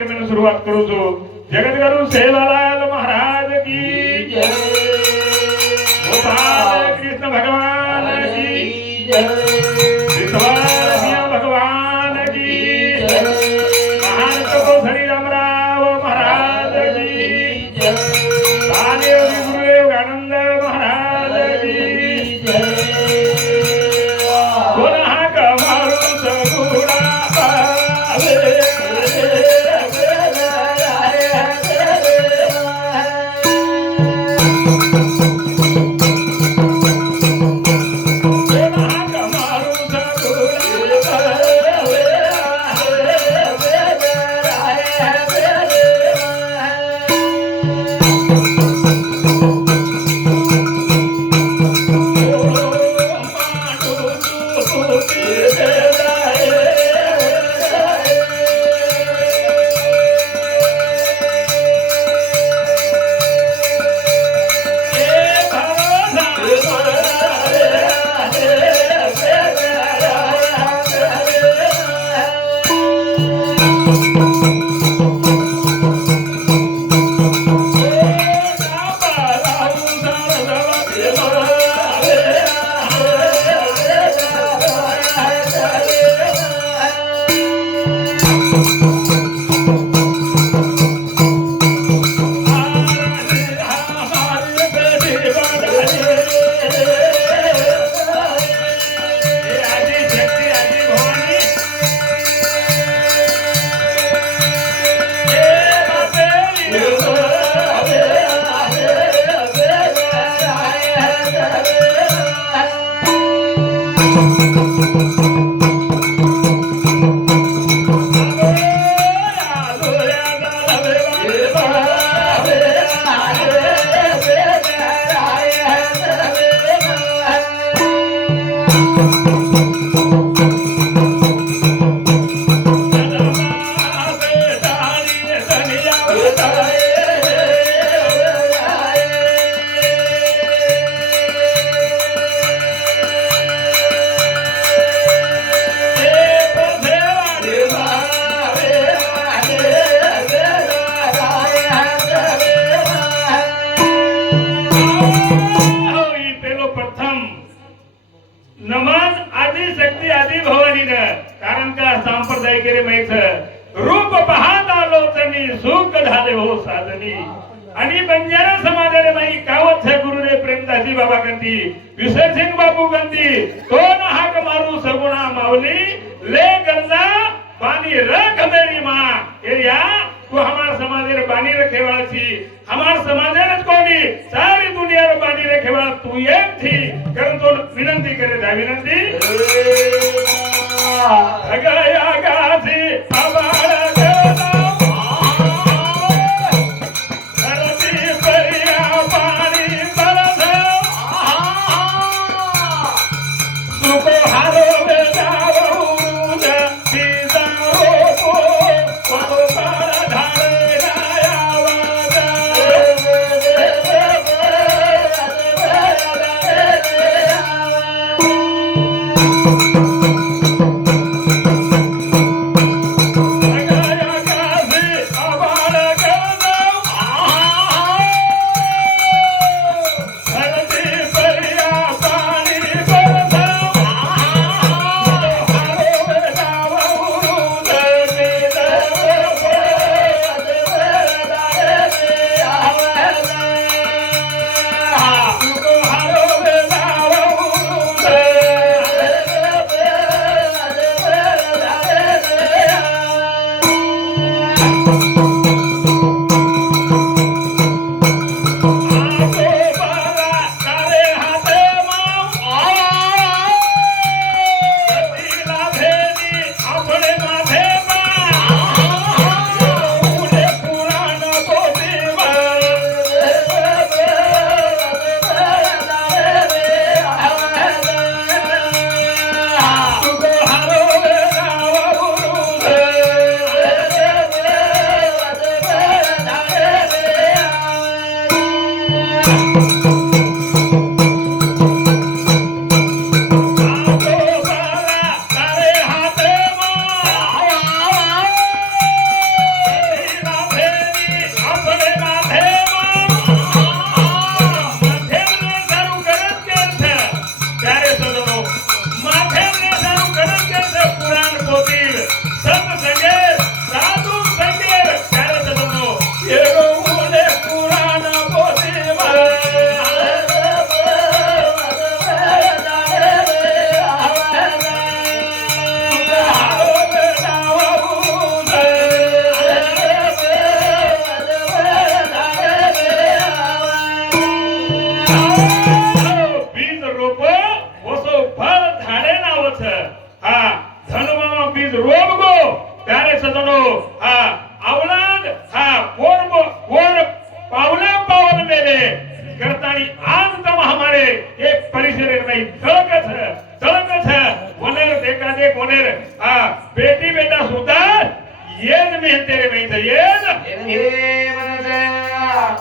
मी सुरुवात करू तो जगद्गुरु सेवालाल. नमाज आदि शक्ती आदि भवानीनं. कारण का? सांप्रदायिक रे माहीत रूप पाहत आलो तनी सुख झाले हो साधनी. आणि बंजारा समाजाने माही कावत गुरु रे प्रेमदासी बाबा गंधी विसरसिंग बाबू तो कोण हाक मारू सगुणा मावली ले गंजा पानी रख मेरी माँ. हे या तू हमार समाज रे बानी रखे वाला छी हमार समाज रे कोनी सारी दुनिया रे बानी रखे वाला तू एक थी करन तो विनंती करे जा विनंती अगया गासी अबाळ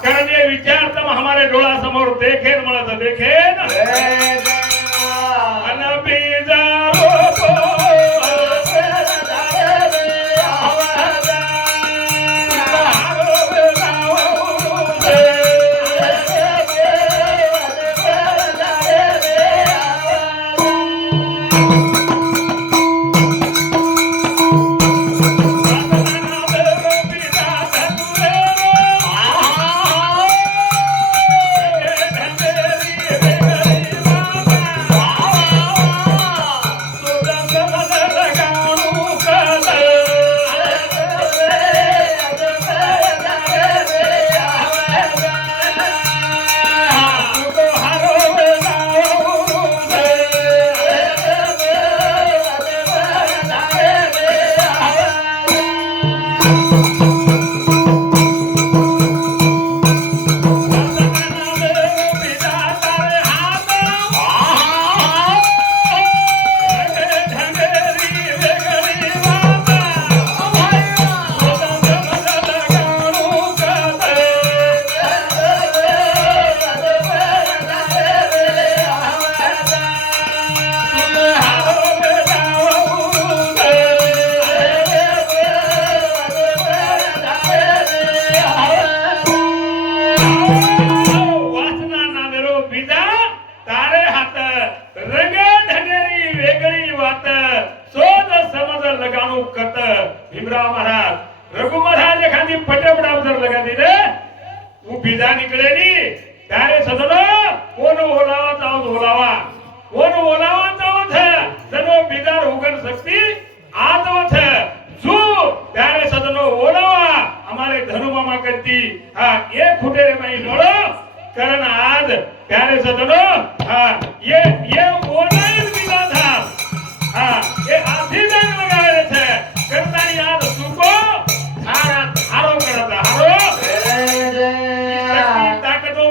कारण हे विचारतं हमारे डोळ्यासमोर देखेन म्हणत देखेन अन सर्व बिजार उगण शक्ती आजवत जू त्यारे सदन ओलावा हमारे धनु मामा करती. हा एक खुटे रे माई मोड़ो कारण आज प्यारे सदनो हा ये ये ओनाइल बिना था हा ये आधी जंग लगाए थे करता याद सुको हारा हारो. करता हारो शक्ति ताकतो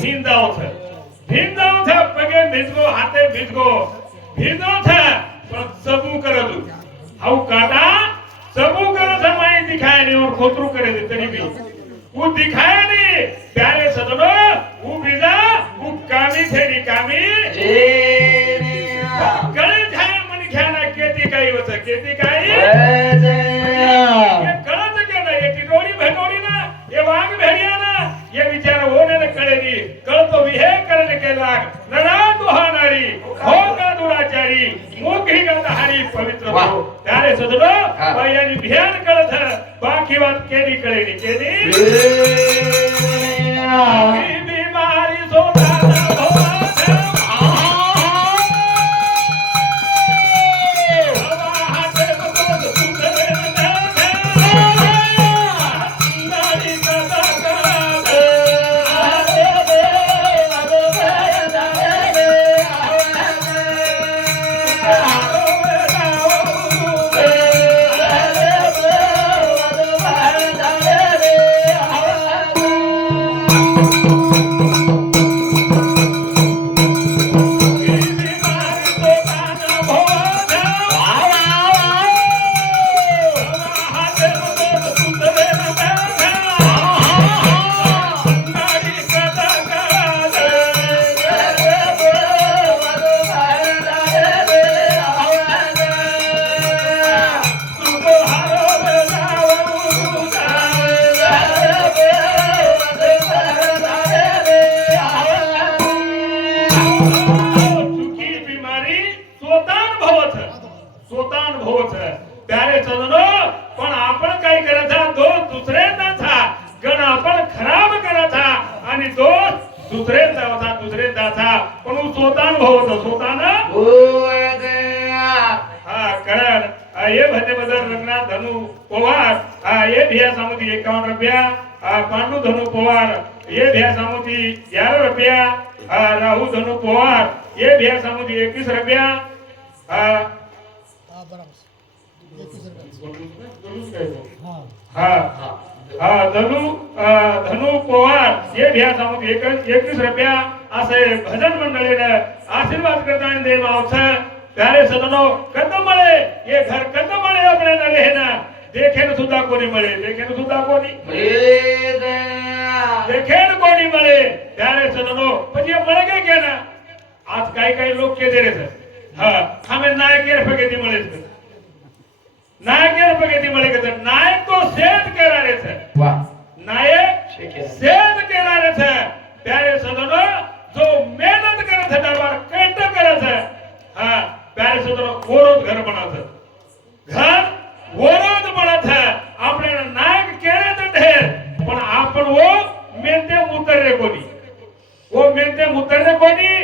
সিন্দাও থে ভিন্দাও থে পগে মিজগো হাতে ভিজগো ভিন্দাও থে સબુ કરે તું આવું કાતા સબુ કરે છે માય દેખાય ને ઓર ખોતરું કરે છે તરી બી હું દેખાય ને ત્યારે સદડો હું બીજા હું કામી છે ની કામી કળ જાય મને ખ્યાના કેતી કાઈ વસે કેતી કાઈ કળ જગ્યા ના એ ટીડોળી ભેટોળી ના એ વાંગ ભેડિયા ये विचार होणे न कळेली. कळतो विहे करणे के लाग नरा दुहाणारी हो का? दुराचारी. मुखी गंधारी पवित्र. हो. त्यारे सदनो हा. बायानी ध्यान कळत बाकी વાત केली कळेली केली. दुसरेंदा होता दुसरेंदा असा म्हणून स्वतः भोवत स्वतःना हा कारण. ये भले बदर रंगनाथ धनु पवार. हा ये भिया सामुदी एकावन्न रुपया. हा पांडू धनु पवार. ये भिया सामुदी ग्यारह रुपया. हा राहू धनु पवार. ये भिया सामुदी एकवीस रुपया. हा. हा. हा. धनु धनु पवार ये भैया सामुदी एक एकवीस रुपया. असे भजन मंडळीने आशीर्वाद करताना देव आवश्य प्यारे सदनो कदम मळे ये घर कदम मळे आपल्याला हे ना. देखेन सुद्धा कोणी मळे देखेन सुद्धा कोणी. देखेन कोणी मळे. प्यारे सदनो पण ये मळे काय केलं? आज काही काही लोक के दे रे सर हा हमें नायक के फगे दी मळे सर नायक के फगे दी मळे के नायक तो सेठ करा रे सर नायक सेद केणारे છે ત્યારે સદનો જો મહેનત કરે છે દરબાર કંટ કરે છે હા ત્યારે સદનો ઓરોદ ઘર બના છે ઘર ઓરોદ બના છે આપણે નાયક કેરે તો ઢેર પણ આપણ ઓ મેતે ઉતરે કોની ઓ મેતે ઉતરે કોની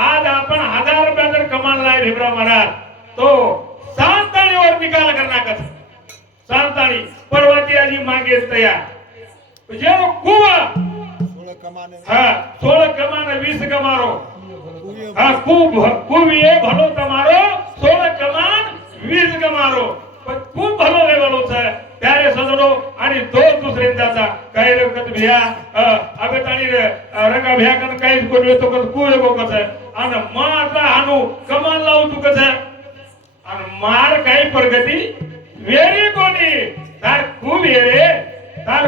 आज आपण हजार रुपया जर कमावलाय भिमराव महाराज చేస్తాయా ಏನು ಕೂವ ಹಾ ಸೋಳ ಕಮಾನ ವೀಸ ಕಮಾರೋ ಹಾ ಕೂಬ್ ಕೂವಿಯೇ ಭಲೋ ತಮಾರೋ ಸೋಳ ಕಮಾನ वीस कमारो पण खूप भलो आहे भलोच त्याने सजडो आणि दोन दुसऱ्यांदा काही लोक भिया अबेत आणि रंगा भिया कन काही कोण येतो कन कुळे बोकच आणि माता हानू कमान लावू तू कस आणि मार काही प्रगती वेरी कोणी तर तार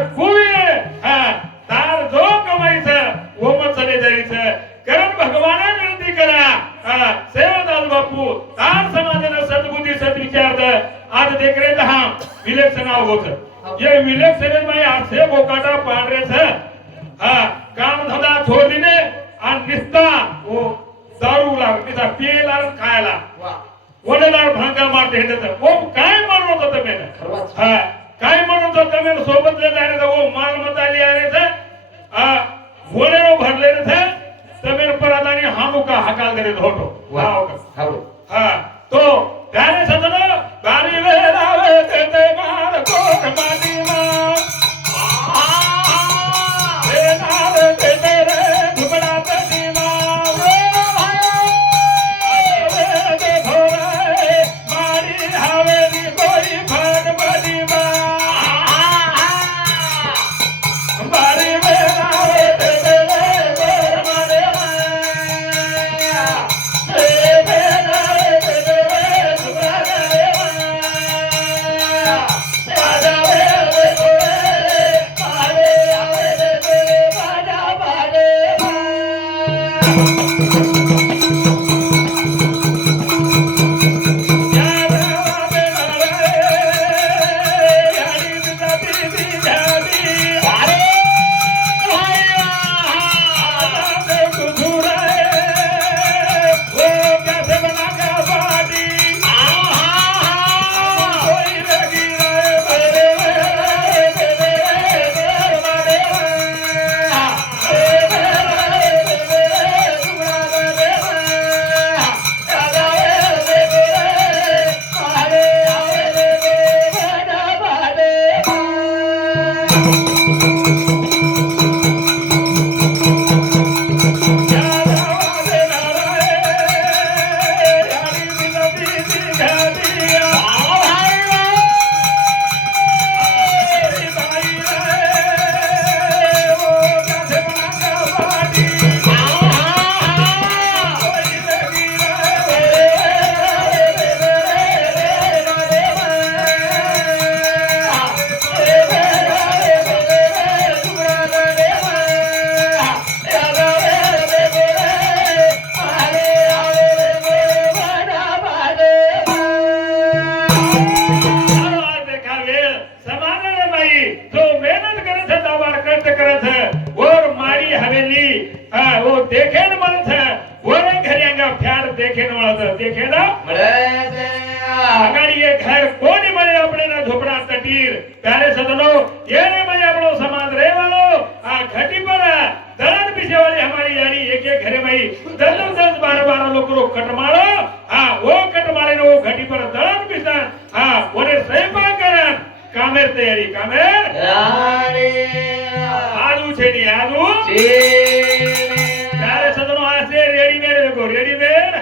ત્યારે સદનો આસે રેડીમેડ લોકો રેડીમેડ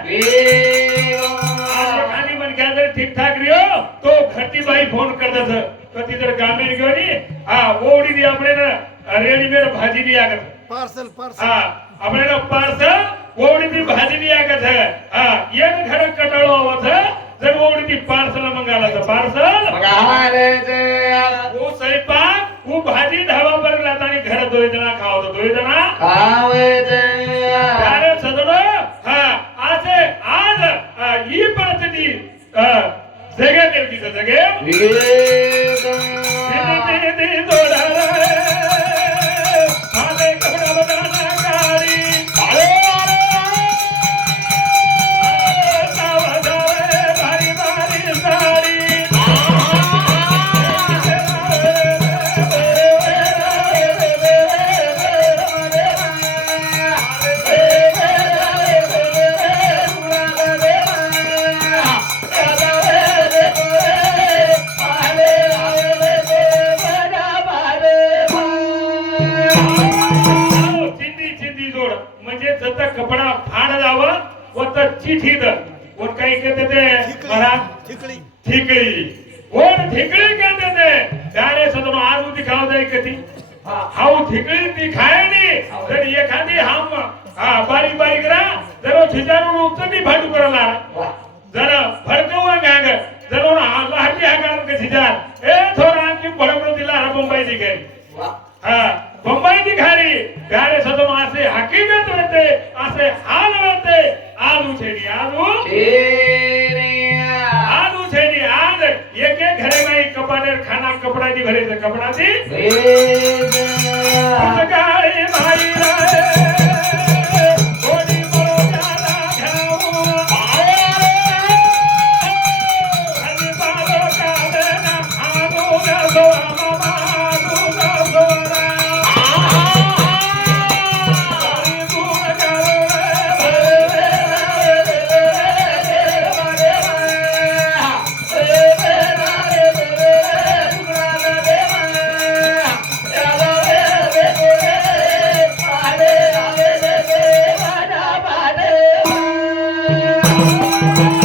આજે ખાલી મને ખ્યાલ છે ઠીક ઠાક રહ્યો તો ખટીબાઈ ફોન કરતા છે કતી દર ગામે ગયો ની આ ઓડી દી આપણે ને રેડીમેડ ભાજી દી આગળ પાર્સલ પાર્સલ હા આપણે ને પાર્સલ ઓડી દી ભાજી દી આગળ છે હા એને ઘરે કટાળો આવો છે જર ઓડી દી પાર્સલ મંગાલા છે પાર્સલ હું સૈપાક હું ભાજી ઢાબા પર લાતાની ઘરે દોઈ જણા ખાવ તો દોઈ જણા ત્યારે સદનો હા આજે આજ આ ઈ પાછડી જગે દેવકી છે જગે દીદી દીદી દોડા આલે म्हणजे त्याचा कपडा फाड जावं व तर चिठी दर. कोण काही करते ते? ठिकळी कोण ठिकळी करते ते? त्याने सदम आरू दिखाव जाई कधी. हाऊ ठिकळी ती खायनी. तर एखादी हा बारीक बारीक रा जर छिजारून उचली भाडू करणार जरा भडकव गांग जरूर लहाटी हा कारण ए थोडा आणखी बडबड दिला हा मुंबई दिघे हा. ಬೊಂಬಾಯಿಧಿಕಾರಿ ಬ್ಯಾರೆ ಸದಮ ಆಸೆ ಹಕೀಮತ್ ವೆತೆ ಆಸೆ ಹಾಲು ವೆತೆ ಆದು ಚೆಡಿ ಆದು ಆದು ಚೆಡಿ ಆದ ಏಕೆ ಘರೆ ಮೈ ಕಪಾಡರ್ ಖಾನಾ ಕಪಡಾ ದಿ ಭರೆ ಕಪಡಾ ದಿ Thank you.